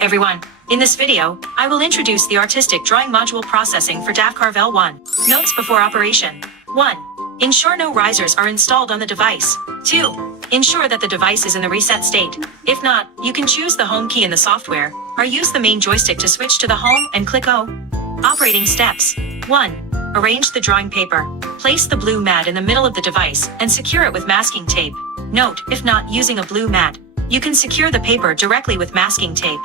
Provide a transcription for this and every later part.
everyone. In this video, I will introduce the artistic drawing module processing for DAV Carvel 1. Notes before operation. 1. Ensure no risers are installed on the device. 2. Ensure that the device is in the reset state. If not, you can choose the home key in the software, or use the main joystick to switch to the home and click O. Operating steps. 1. Arrange the drawing paper. Place the blue mat in the middle of the device and secure it with masking tape. Note, if not using a blue mat, you can secure the paper directly with masking tape.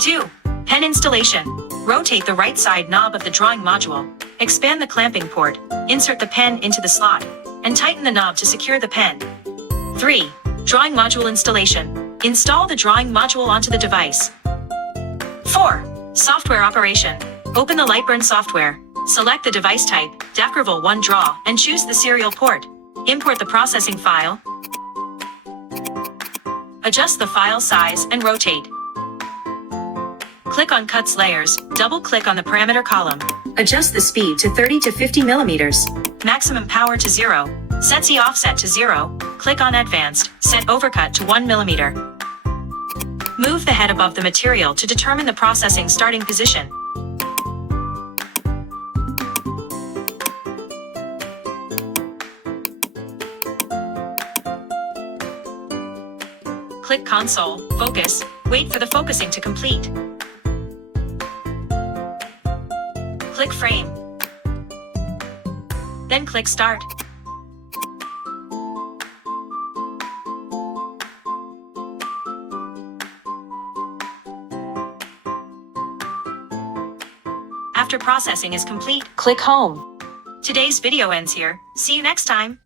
2. Pen installation. Rotate the right side knob of the drawing module. Expand the clamping port, insert the pen into the slot, and tighten the knob to secure the pen. 3. Drawing module installation. Install the drawing module onto the device. 4. Software operation. Open the Lightburn software. Select the device type, DAV Carvel 1 Draw, and choose the serial port. Import the processing file. Adjust the file size and rotate. Click on Cuts Layers, double-click on the parameter column. Adjust the speed to 30 to 50 millimeters. Maximum power to 0. Set Z offset to 0. Click on Advanced, set overcut to 1 millimeter. Move the head above the material to determine the processing starting position. Click Console, Focus, wait for the focusing to complete. Click Frame. Then click Start. After processing is complete, click Home. Today's video ends here. See you next time.